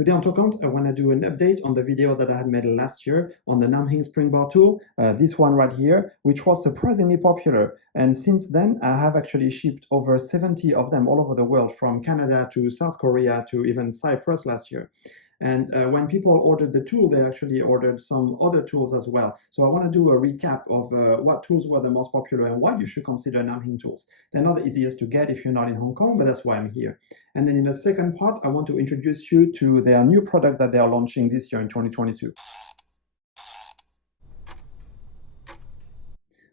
Today on TOKKANTE, I want to do an update on the video that I had made last year on the Nam Hing spring bar tool, this one right here, which was surprisingly popular. And since then, I have actually shipped over 70 of them all over the world, from Canada to South Korea to even Cyprus last year. And when people ordered the tool, they actually ordered some other tools as well. So I want to do a recap of what tools were the most popular and why you should consider Nam Hing tools. They're not the easiest to get if you're not in Hong Kong, but that's why I'm here. And then in the second part, I want to introduce you to their new product that they are launching this year in 2022.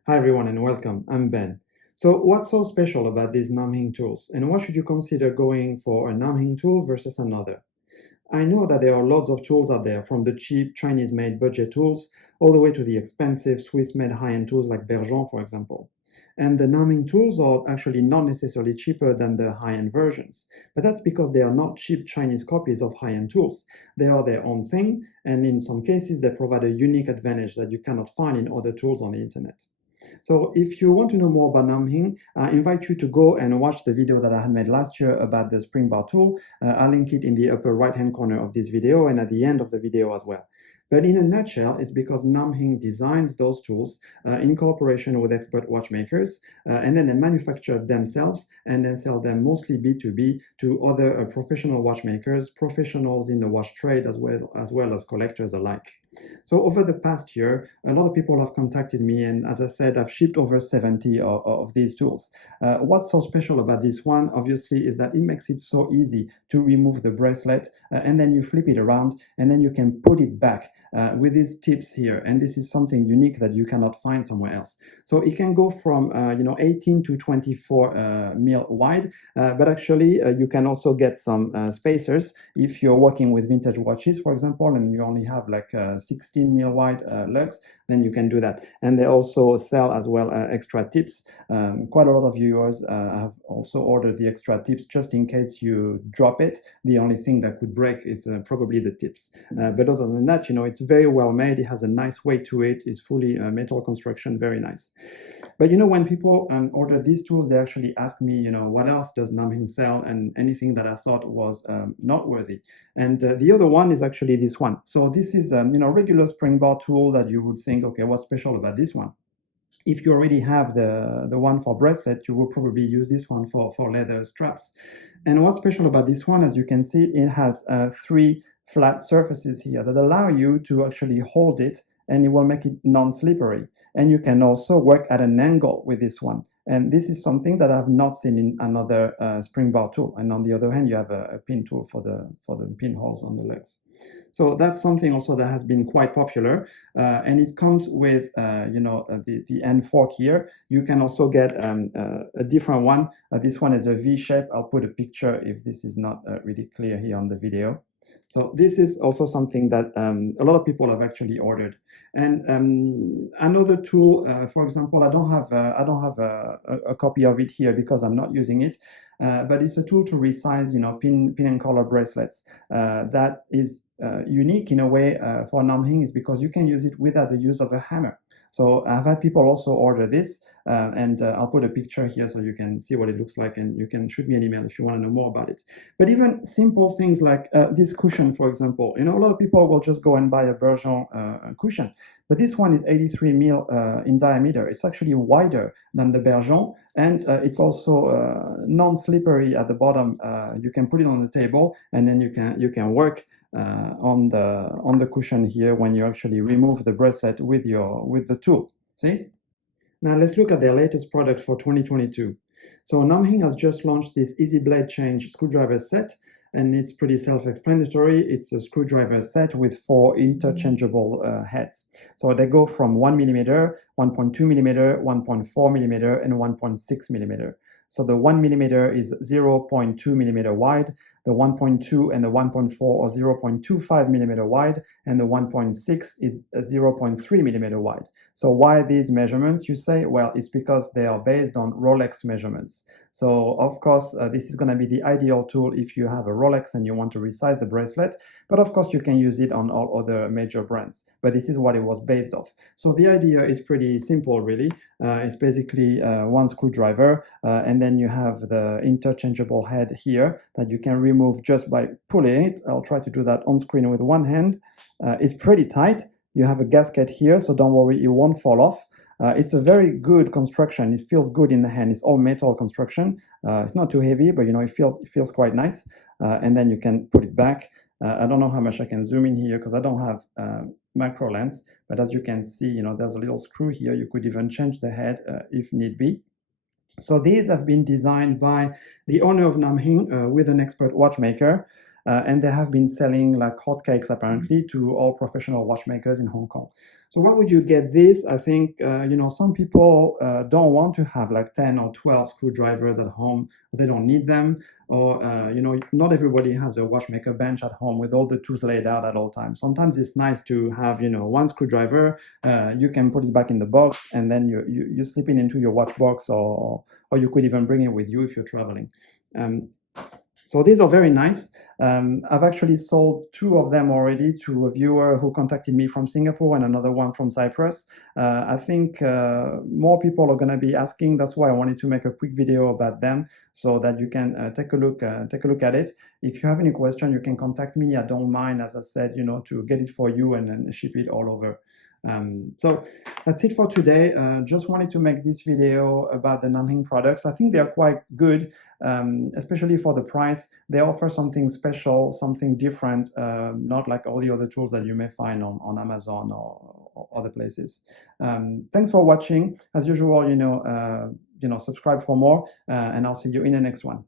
Hi everyone and welcome, I'm Ben. So what's so special about these Nam Hing tools, and why should you consider going for a Nam Hing tool versus another? I know that there are lots of tools out there, from the cheap Chinese-made budget tools all the way to the expensive Swiss-made high-end tools like Bergeon, for example. And the Nam Hing tools are actually not necessarily cheaper than the high-end versions, but that's because they are not cheap Chinese copies of high-end tools. They are their own thing, and in some cases they provide a unique advantage that you cannot find in other tools on the internet. So if you want to know more about Nam Hing, I invite you to go and watch the video that I had made last year about the spring bar tool. I'll link it in the upper right hand corner of this video and at the end of the video as well. But in a nutshell, it's because Nam Hing designs those tools in cooperation with expert watchmakers, and then they manufacture themselves and then sell them mostly B2B to other professional watchmakers, professionals in the watch trade, as well as collectors alike. So over the past year, a lot of people have contacted me, and as I said, I've shipped over 70 of these tools. What's so special about this one, obviously, is that it makes it so easy to remove the bracelet, and then you flip it around, and then you can put it back with these tips here. And this is something unique that you cannot find somewhere else. So it can go from 18 to 24 mil wide, but actually you can also get some spacers if you're working with vintage watches, for example, and you only have like 16 mil wide lugs, then you can do that. And they also sell as well extra tips. Quite a lot of viewers have also ordered the extra tips just in case you drop it. The only thing that could break is probably the tips. But other than that, it's very well made. It has a nice weight to it. It's fully metal construction, very nice. But when people order these tools, they actually ask me, what else does Nam Hing sell, and anything that I thought was noteworthy. And the other one is actually this one. So this is regular spring bar tool that you would think, okay, what's special about this one? If you already have the one for bracelet, you will probably use this one for leather straps. And what's special about this one, as you can see, it has three flat surfaces here that allow you to actually hold it, and it will make it non-slippery. And you can also work at an angle with this one. And this is something that I've not seen in another spring bar tool. And on the other hand, you have a pin tool for the pinholes on the legs. So that's something also that has been quite popular, and it comes with the end fork here. You can also get a different one. This one is a V shape. I'll put a picture if this is not really clear here on the video. So this is also something that a lot of people have actually ordered. And another tool, for example, I don't have a copy of it here because I'm not using it, but it's a tool to resize, pin and collar bracelets. That is unique in a way for Nam Hing, is because you can use it without the use of a hammer. So I've had people also order this, and I'll put a picture here so you can see what it looks like, and you can shoot me an email if you want to know more about it. But even simple things like this cushion, for example, a lot of people will just go and buy a Bergeon cushion, but this one is 83 mil in diameter. It's actually wider than the Bergeon, and it's also non-slippery at the bottom. You can put it on the table, and then you can work on the cushion here when you actually remove the bracelet with the tool. See? Now let's look at their latest product for 2022. So Nam Hing has just launched this Easy Blade Change screwdriver set, and it's pretty self-explanatory. It's a screwdriver set with 4 interchangeable heads. So they go from 1 millimeter, 1.2 millimeter, 1.4 millimeter, and 1.6 millimeter. So the 1 millimeter is 0.2 millimeter wide, the 1.2 and the 1.4 are 0.25 millimeter wide, and the 1.6 is 0.3 millimeter wide. So why these measurements, you say? Well, it's because they are based on Rolex measurements. So of course, this is going to be the ideal tool if you have a Rolex and you want to resize the bracelet, but of course you can use it on all other major brands, but this is what it was based off. So the idea is pretty simple, really. It's basically one screwdriver, and then you have the interchangeable head here that you can remove just by pulling it. I'll try to do that on screen with one hand. It's pretty tight. You have a gasket here, so don't worry, it won't fall off. It's a very good construction. It feels good in the hand. It's all metal construction. It's not too heavy, but it feels quite nice. And then you can put it back. I don't know how much I can zoom in here because I don't have macro lens, but as you can see, there's a little screw here. You could even change the head if need be. So these have been designed by the owner of Nam Hing with an expert watchmaker, and they have been selling like hotcakes apparently to all professional watchmakers in Hong Kong. So why would you get this? I think, some people don't want to have like 10 or 12 screwdrivers at home. They don't need them. Or, not everybody has a watchmaker bench at home with all the tools laid out at all times. Sometimes it's nice to have, one screwdriver. You can put it back in the box and then you slip it into your watch box, or you could even bring it with you if you're traveling. So these are very nice. I've actually sold 2 of them already to a viewer who contacted me from Singapore and another one from Cyprus. I think more people are going to be asking. That's why I wanted to make a quick video about them so that you can take a look at it. If you have any question, you can contact me. I don't mind, as I said, to get it for you and ship it all over. So that's it for today. Just wanted to make this video about the Nam Hing products. I think they are quite good, especially for the price. They offer something special, something different, not like all the other tools that you may find on Amazon or other places. Thanks for watching. As usual, subscribe for more, and I'll see you in the next one.